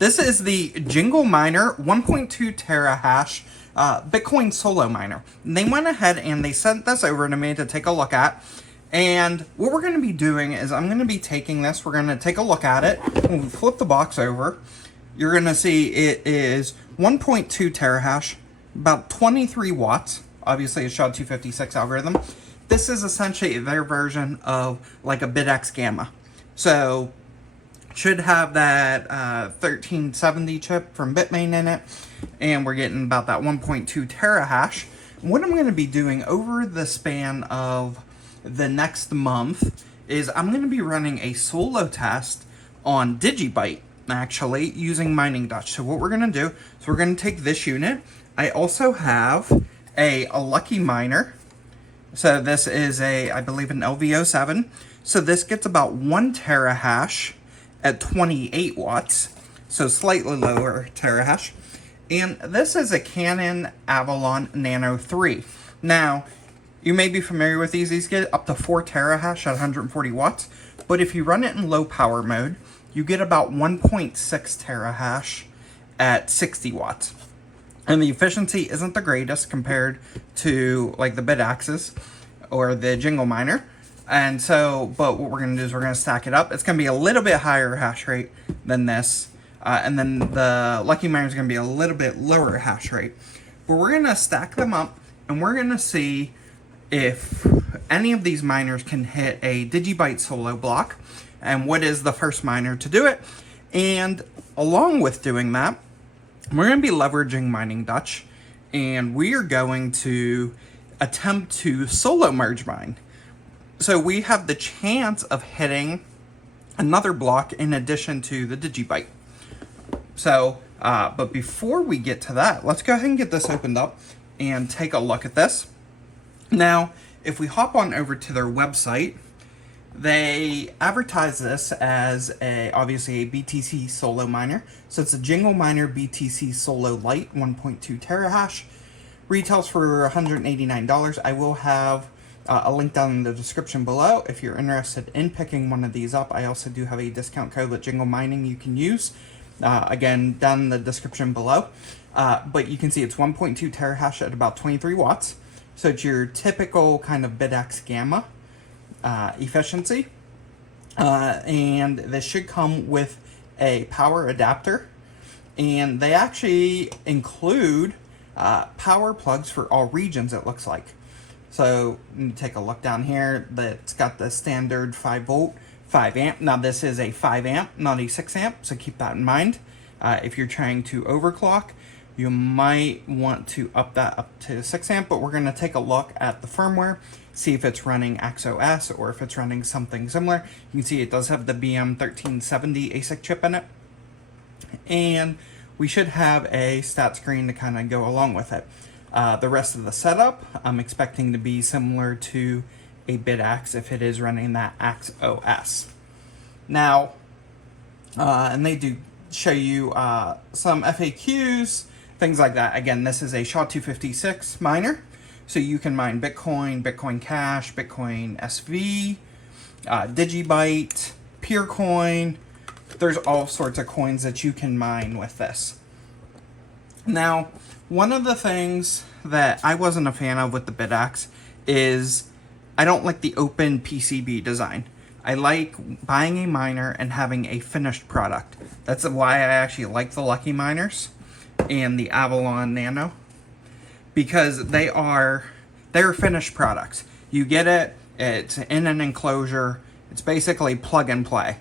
This is the JingleMiner 1.2 terahash Bitcoin solo miner. And they went ahead and they sent this over to me to take a look at. And what we're going to be doing is I'm going to be taking this, we're going to take a look at it. When we flip the box over, you're going to see it is 1.2 terahash, about 23 watts. Obviously a SHA-256 algorithm. This is essentially their version of like a BitX Gamma. So should have that 1370 chip from Bitmain in it, and we're getting about that 1.2 terahash. What I'm going to be doing over the span of the next month is I'm going to be running a solo test on Digibyte, actually, using Mining Dutch. So what we're going to do is we're going to take this unit. I also have a Lucky Miner. So this is I believe an LVO7. So this gets about 1 terahash at 28 watts, so slightly lower terahash. And this is a Canon Avalon Nano 3. Now, you may be familiar with these. These get up to 4 terahash at 140 watts. But if you run it in low power mode, you get about 1.6 terahash at 60 watts. And the efficiency isn't the greatest compared to like the BitX's or the JingleMiner. And so, but what we're going to do is we're going to stack it up. It's going to be a little bit higher hash rate than this. And then the Lucky Miner is going to be a little bit lower hash rate. But we're going to stack them up and we're going to see if any of these miners can hit a Digibyte solo block and what is the first miner to do it. And along with doing that, we're going to be leveraging Mining Dutch, and we are going to attempt to solo merge mine. So we have the chance of hitting another block in addition to the Digibyte. So, but before we get to that, let's go ahead and get this opened up and take a look at this. Now, if we hop on over to their website, they advertise this as obviously a BTC solo miner. So it's a JingleMiner BTC Solo Lite 1.2 terahash. Retails for $189. I will have a link down in the description below if you're interested in picking one of these up. I also do have a discount code with JingleMining you can use. Again, down in the description below. But you can see it's 1.2 terahash at about 23 watts. So it's your typical kind of BitX Gamma efficiency. And this should come with a power adapter. And they actually include power plugs for all regions, it looks like. So you take a look down here. That's got the standard 5 volt, 5 amp. Now this is a 5 amp, not a 6 amp. So keep that in mind. If you're trying to overclock, you might want to up that up to 6 amp, but we're going to take a look at the firmware, see if it's running XOS or if it's running something similar. You can see it does have the BM1370 ASIC chip in it. And we should have a stat screen to kind of go along with it. The rest of the setup, I'm expecting to be similar to a BitX if it is running that XOS. Now, and they do show you some FAQs, things like that. Again, this is a SHA-256 miner, so you can mine Bitcoin, Bitcoin Cash, Bitcoin SV, Digibyte, Peercoin. There's all sorts of coins that you can mine with this. Now, one of the things that I wasn't a fan of with the BitX is I don't like the open PCB design. I like buying a miner and having a finished product. That's why I actually like the Lucky Miners and the Avalon Nano, because they're finished products. You get it, it's in an enclosure, it's basically plug and play.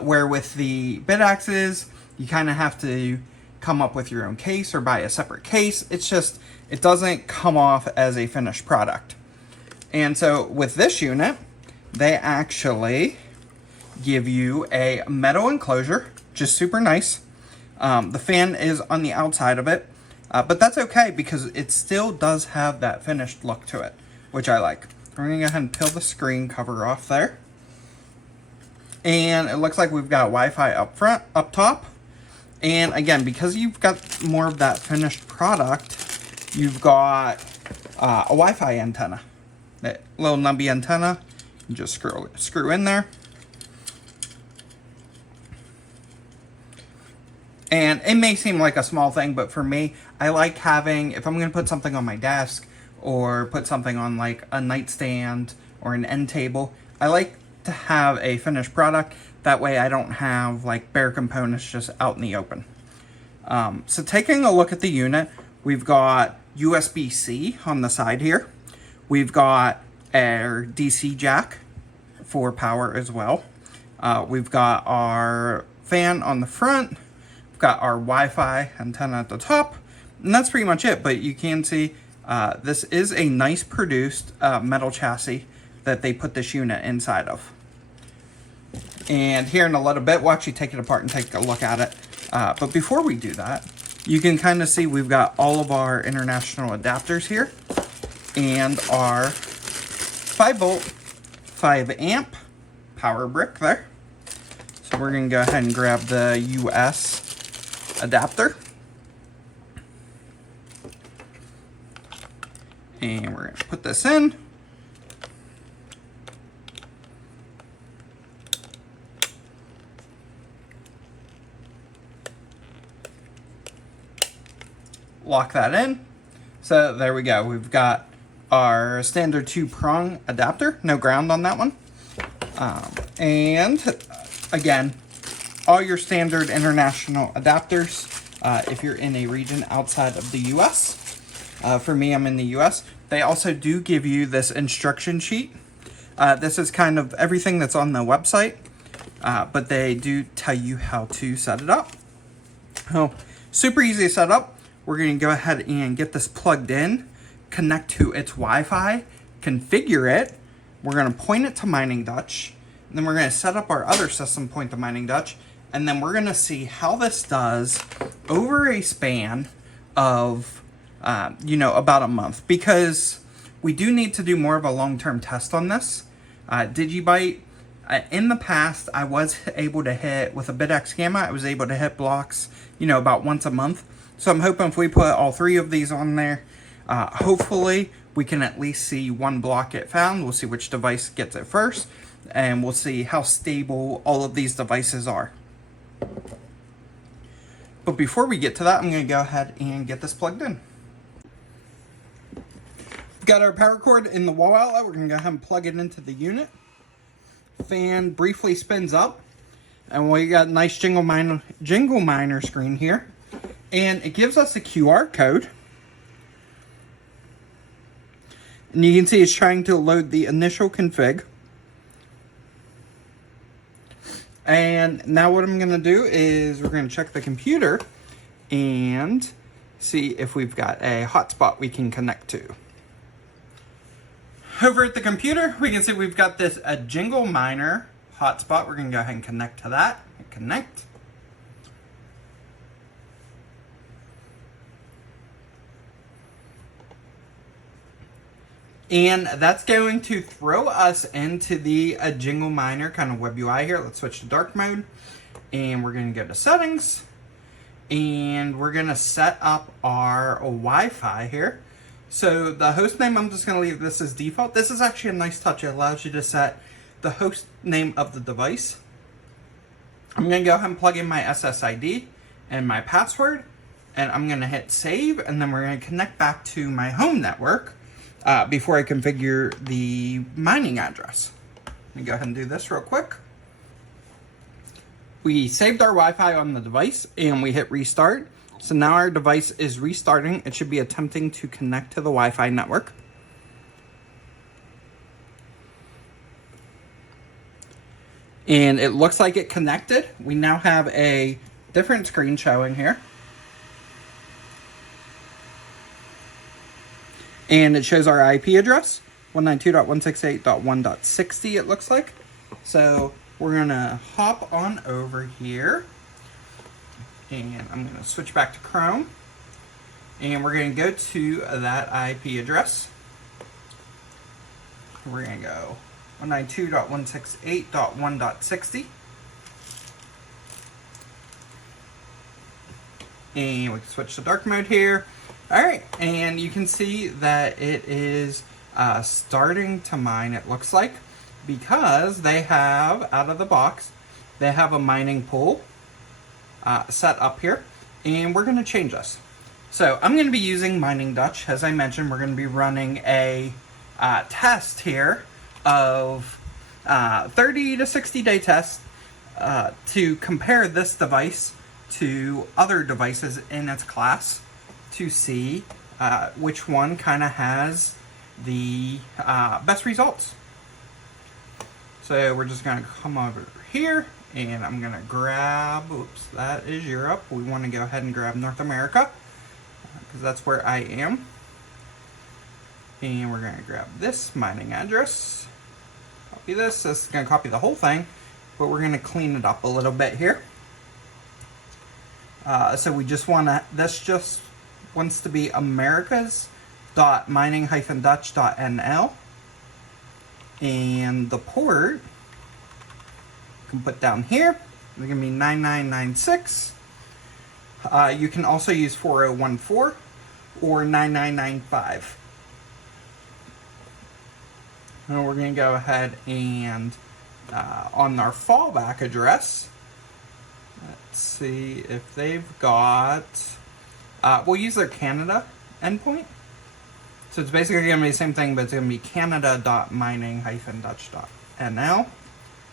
Where with the BitX's, you kind of have to come up with your own case or buy a separate case. It's just, it doesn't come off as a finished product. And so with this unit, they actually give you a metal enclosure, just super nice. The fan is on the outside of it, but that's okay because it still does have that finished look to it, which I like. We're going to go ahead and peel the screen cover off there. And it looks like we've got Wi-Fi up front, up top. And again, because you've got more of that finished product, you've got a Wi-Fi antenna. That little nubby antenna, you just screw in there. And it may seem like a small thing, but for me, I like having, if I'm going to put something on my desk or put something on like a nightstand or an end table, I like to have a finished product. That way I don't have like bare components just out in the open. So taking a look at the unit, we've got USB-C on the side here. We've got our DC jack for power as well. We've got our fan on the front. We've got our Wi-Fi antenna at the top. And that's pretty much it. But you can see this is a nice produced metal chassis that they put this unit inside of. And here in a little bit, we'll actually take it apart and take a look at it. But before we do that, you can kind of see we've got all of our international adapters here and our 5-volt, 5-amp power brick there. So we're going to go ahead and grab the US adapter. And we're going to put this in. Lock that in. So there we go. We've got our standard 2-prong adapter. No ground on that one. And again, all your standard international adapters if you're in a region outside of the US. For me, I'm in the US. They also do give you this instruction sheet. This is kind of everything that's on the website, but they do tell you how to set it up. Oh, super easy to set up. We're going to go ahead and get this plugged in, connect to its Wi-Fi, configure it. We're going to point it to Mining Dutch. And then we're going to set up our other system, point to Mining Dutch. And then we're going to see how this does over a span of, about a month. Because we do need to do more of a long-term test on this. Digibyte, in the past, I was able to hit, with a BitX Gamma, I was able to hit blocks, about once a month. So I'm hoping if we put all 3 of these on there, hopefully we can at least see one block get found. We'll see which device gets it first, and we'll see how stable all of these devices are. But before we get to that, I'm going to go ahead and get this plugged in. We've got our power cord in the wall outlet. We're going to go ahead and plug it into the unit. Fan briefly spins up, and we got a nice JingleMiner screen here. And it gives us a QR code. And you can see it's trying to load the initial config. And now what I'm going to do is we're going to check the computer and see if we've got a hotspot we can connect to. Over at the computer, we can see we've got this JingleMiner hotspot. We're going to go ahead and connect to that. Connect. And that's going to throw us into the JingleMiner kind of web UI here. Let's switch to dark mode. And we're going to go to settings. And we're going to set up our Wi-Fi here. So the host name, I'm just going to leave this as default. This is actually a nice touch. It allows you to set the host name of the device. I'm going to go ahead and plug in my SSID and my password. And I'm going to hit save. And then we're going to connect back to my home network. Before I configure the mining address. Let me go ahead and do this real quick. We saved our Wi-Fi on the device and we hit restart. So now our device is restarting. It should be attempting to connect to the Wi-Fi network. And it looks like it connected. We now have a different screen showing here. And it shows our IP address, 192.168.1.60 it looks like. So we're going to hop on over here. And I'm going to switch back to Chrome. And we're going to go to that IP address. We're going to go 192.168.1.60. And we can switch to dark mode here. Alright, and you can see that it is starting to mine, it looks like, because they have, out of the box, they have a mining pool. set up here, and we're going to change this. So I'm going to be using Mining Dutch. As I mentioned, we're going to be running a test here of 30 to 60 day test to compare this device to other devices in its class to see which one kind of has the best results. So we're just going to come over here, and I'm going to grab, oops, that is Europe. We want to go ahead and grab North America, because that's where I am. And we're going to grab this mining address. Copy this. This is going to copy the whole thing, but we're going to clean it up a little bit here. So we just want to, this just wants to be americas.mining-dutch.nl. And the port you can put down here. It's going to be 9996. You can also use 4014 or 9995. And we're going to go ahead and on our fallback address, let's see if they've got, we'll use their Canada endpoint. So it's basically going to be the same thing, but it's going to be canada.mining-dutch.nl.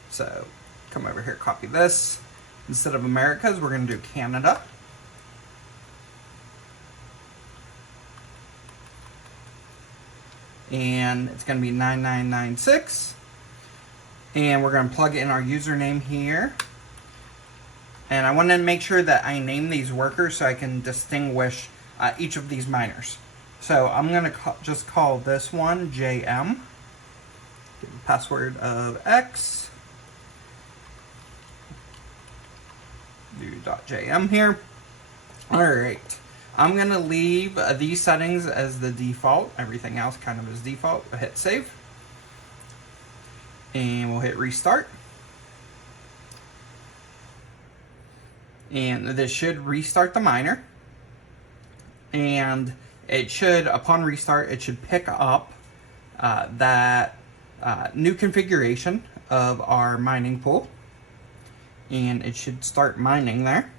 So come over here, copy this. Instead of Americas, we're going to do Canada. And it's going to be 9996. And we're going to plug in our username here. And I want to make sure that I name these workers so I can distinguish each of these miners. So I'm going to just call this one JM. Give a password of X. Do .jm here. Alright. I'm going to leave these settings as the default. Everything else kind of is default. I'll hit save. And we'll hit restart. And this should restart the miner. And it should, upon restart, it should pick up that new configuration of our mining pool. And it should start mining there.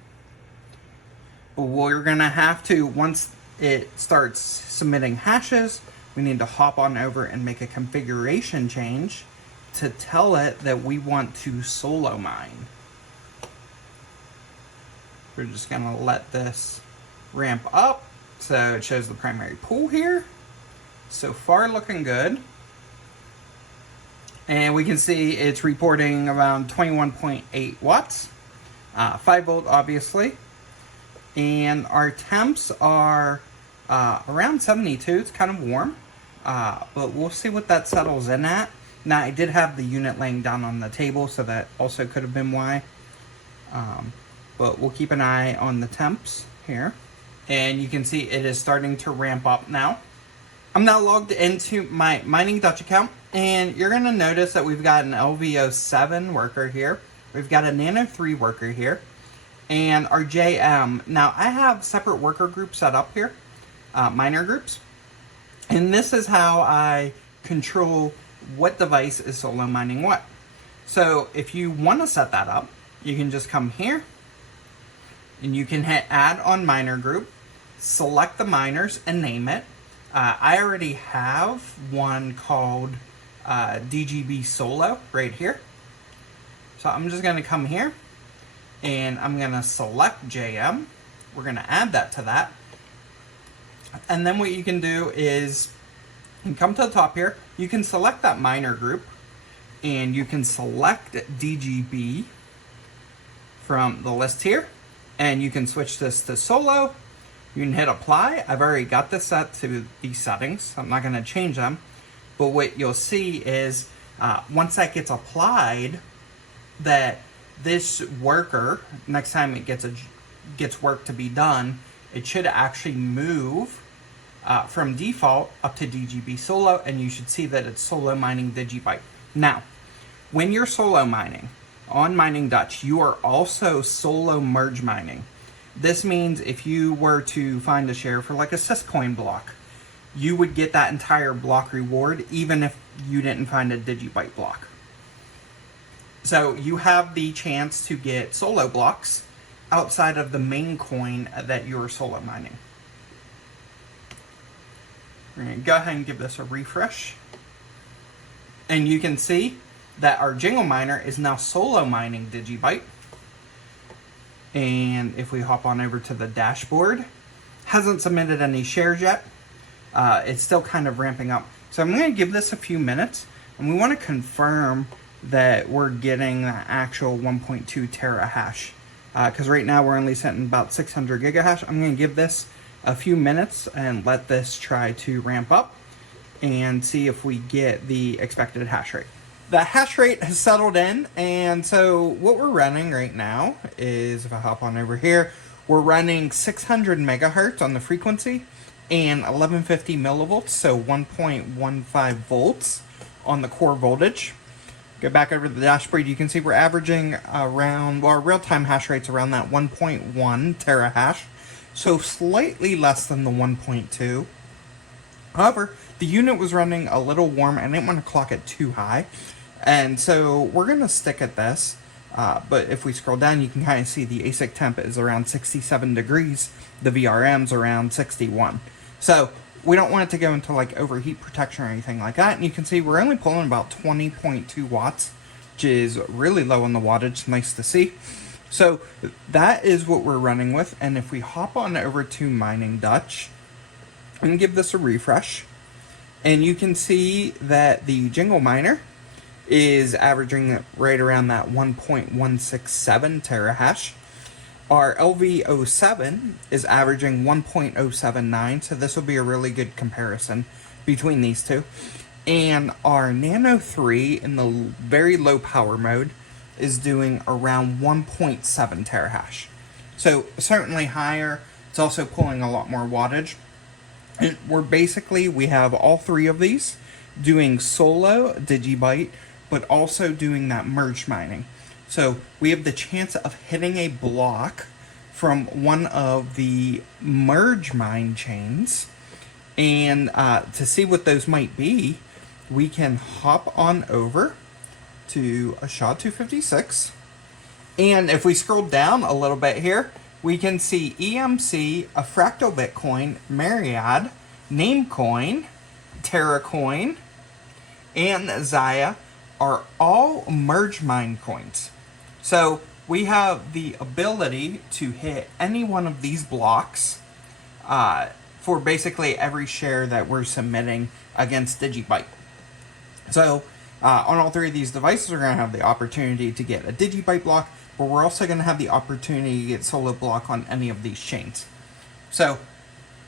We're going to have to, once it starts submitting hashes, we need to hop on over and make a configuration change to tell it that we want to solo mine. We're just going to let this ramp up. So it shows the primary pool here. So far looking good. And we can see it's reporting around 21.8 watts. 5 volt obviously. And our temps are around 72. It's kind of warm. But we'll see what that settles in at. Now I did have the unit laying down on the table, so that also could have been why. But we'll keep an eye on the temps here. And you can see it is starting to ramp up now. I'm now logged into my Mining Dutch account, and you're going to notice that we've got an LVO7 worker here. We've got a Nano 3 worker here, and our JM. Now, I have separate worker groups set up here, miner groups, and this is how I control what device is solo mining what. So, if you want to set that up, you can just come here, and you can hit Add on Miner Group, select the miners, and name it. I already have one called DGB Solo right here. So I'm just going to come here, and I'm going to select JM. We're going to add that to that. And then what you can do is, you can come to the top here, you can select that miner group, and you can select DGB from the list here. And you can switch this to solo. You can hit apply. I've already got this set to these settings. I'm not going to change them. But what you'll see is once that gets applied, that this worker, next time it gets work to be done, it should actually move from default up to DGB solo, and you should see that it's solo mining Digibyte. Now, when you're solo mining on Mining Dutch, you are also solo merge mining. This means if you were to find a share for like a Syscoin block, you would get that entire block reward even if you didn't find a Digibyte block. So you have the chance to get solo blocks outside of the main coin that you're solo mining. We're going to go ahead and give this a refresh. And you can see that our JingleMiner is now solo mining Digibyte. And if we hop on over to the dashboard, hasn't submitted any shares yet. It's still kind of ramping up. So I'm going to give this a few minutes, and we want to confirm that we're getting the actual 1.2 terahash. Because right now we're only setting about 600 gigahash. I'm going to give this a few minutes and let this try to ramp up and see if we get the expected hash rate. The hash rate has settled in, and so what we're running right now is, if I hop on over here, we're running 600 megahertz on the frequency and 1150 millivolts, so 1.15 volts on the core voltage. Go back over to the dashboard, you can see we're averaging around, well, our real-time hash rate's around that 1.1 terahash, so slightly less than the 1.2. However, the unit was running a little warm. I didn't want to clock it too high, and so we're going to stick at this. But if we scroll down, you can kind of see the ASIC temp is around 67 degrees. The VRM's around 61. So we don't want it to go into like overheat protection or anything like that. And you can see we're only pulling about 20.2 watts, which is really low on the wattage. Nice to see. So that is what we're running with. And if we hop on over to Mining Dutch and give this a refresh, and you can see that the JingleMiner is averaging right around that 1.167 terahash. Our LV07 is averaging 1.079, so this will be a really good comparison between these two. And our Nano 3 in the very low power mode is doing around 1.7 terahash. So certainly higher. It's also pulling a lot more wattage. And we have all three of these doing solo Digibyte, but also doing that merge mining. So we have the chance of hitting a block from one of the merge mine chains. And to see what those might be, we can hop on over to a SHA-256. And if we scroll down a little bit here, we can see EMC, a Fractal Bitcoin, Myriad, Namecoin, TerraCoin, and Zaya are all merge mine coins. So we have the ability to hit any one of these blocks for basically every share that we're submitting against Digibyte. So on all three of these devices, we're going to have the opportunity to get a Digibyte block, but we're also going to have the opportunity to get solo block on any of these chains. So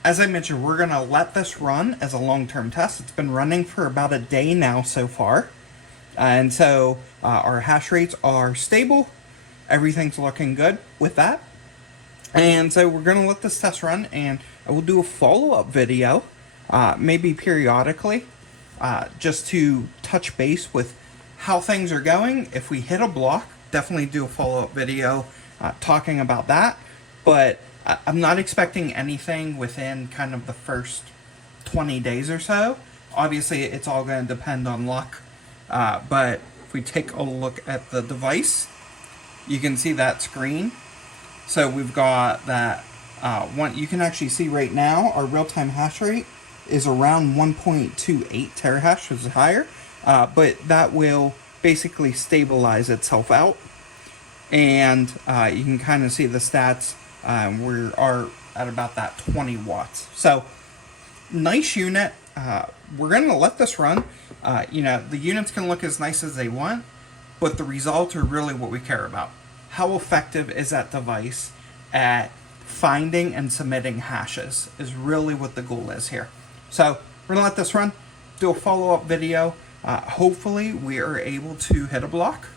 as I mentioned, we're going to let this run as a long-term test. It's been running for about a day now so far. And so our hash rates are stable. Everything's looking good with that. And so we're going to let this test run, and I will do a follow-up video, maybe periodically, just to touch base with how things are going. If we hit a block, definitely do a follow-up video talking about that. But I'm not expecting anything within kind of the first 20 days or so. Obviously, it's all going to depend on luck. But if we take a look at the device, you can see that screen. So we've got that one. You can actually see right now our real-time hash rate is around 1.28 terahash, which is higher. But that will basically stabilize itself out. And you can kind of see the stats. We are at about that 20 watts. So nice unit. We're going to let this run. The units can look as nice as they want, but the results are really what we care about. How effective is that device at finding and submitting hashes is really what the goal is here. So we're going to let this run, do a follow-up video. Hopefully we are able to hit a block.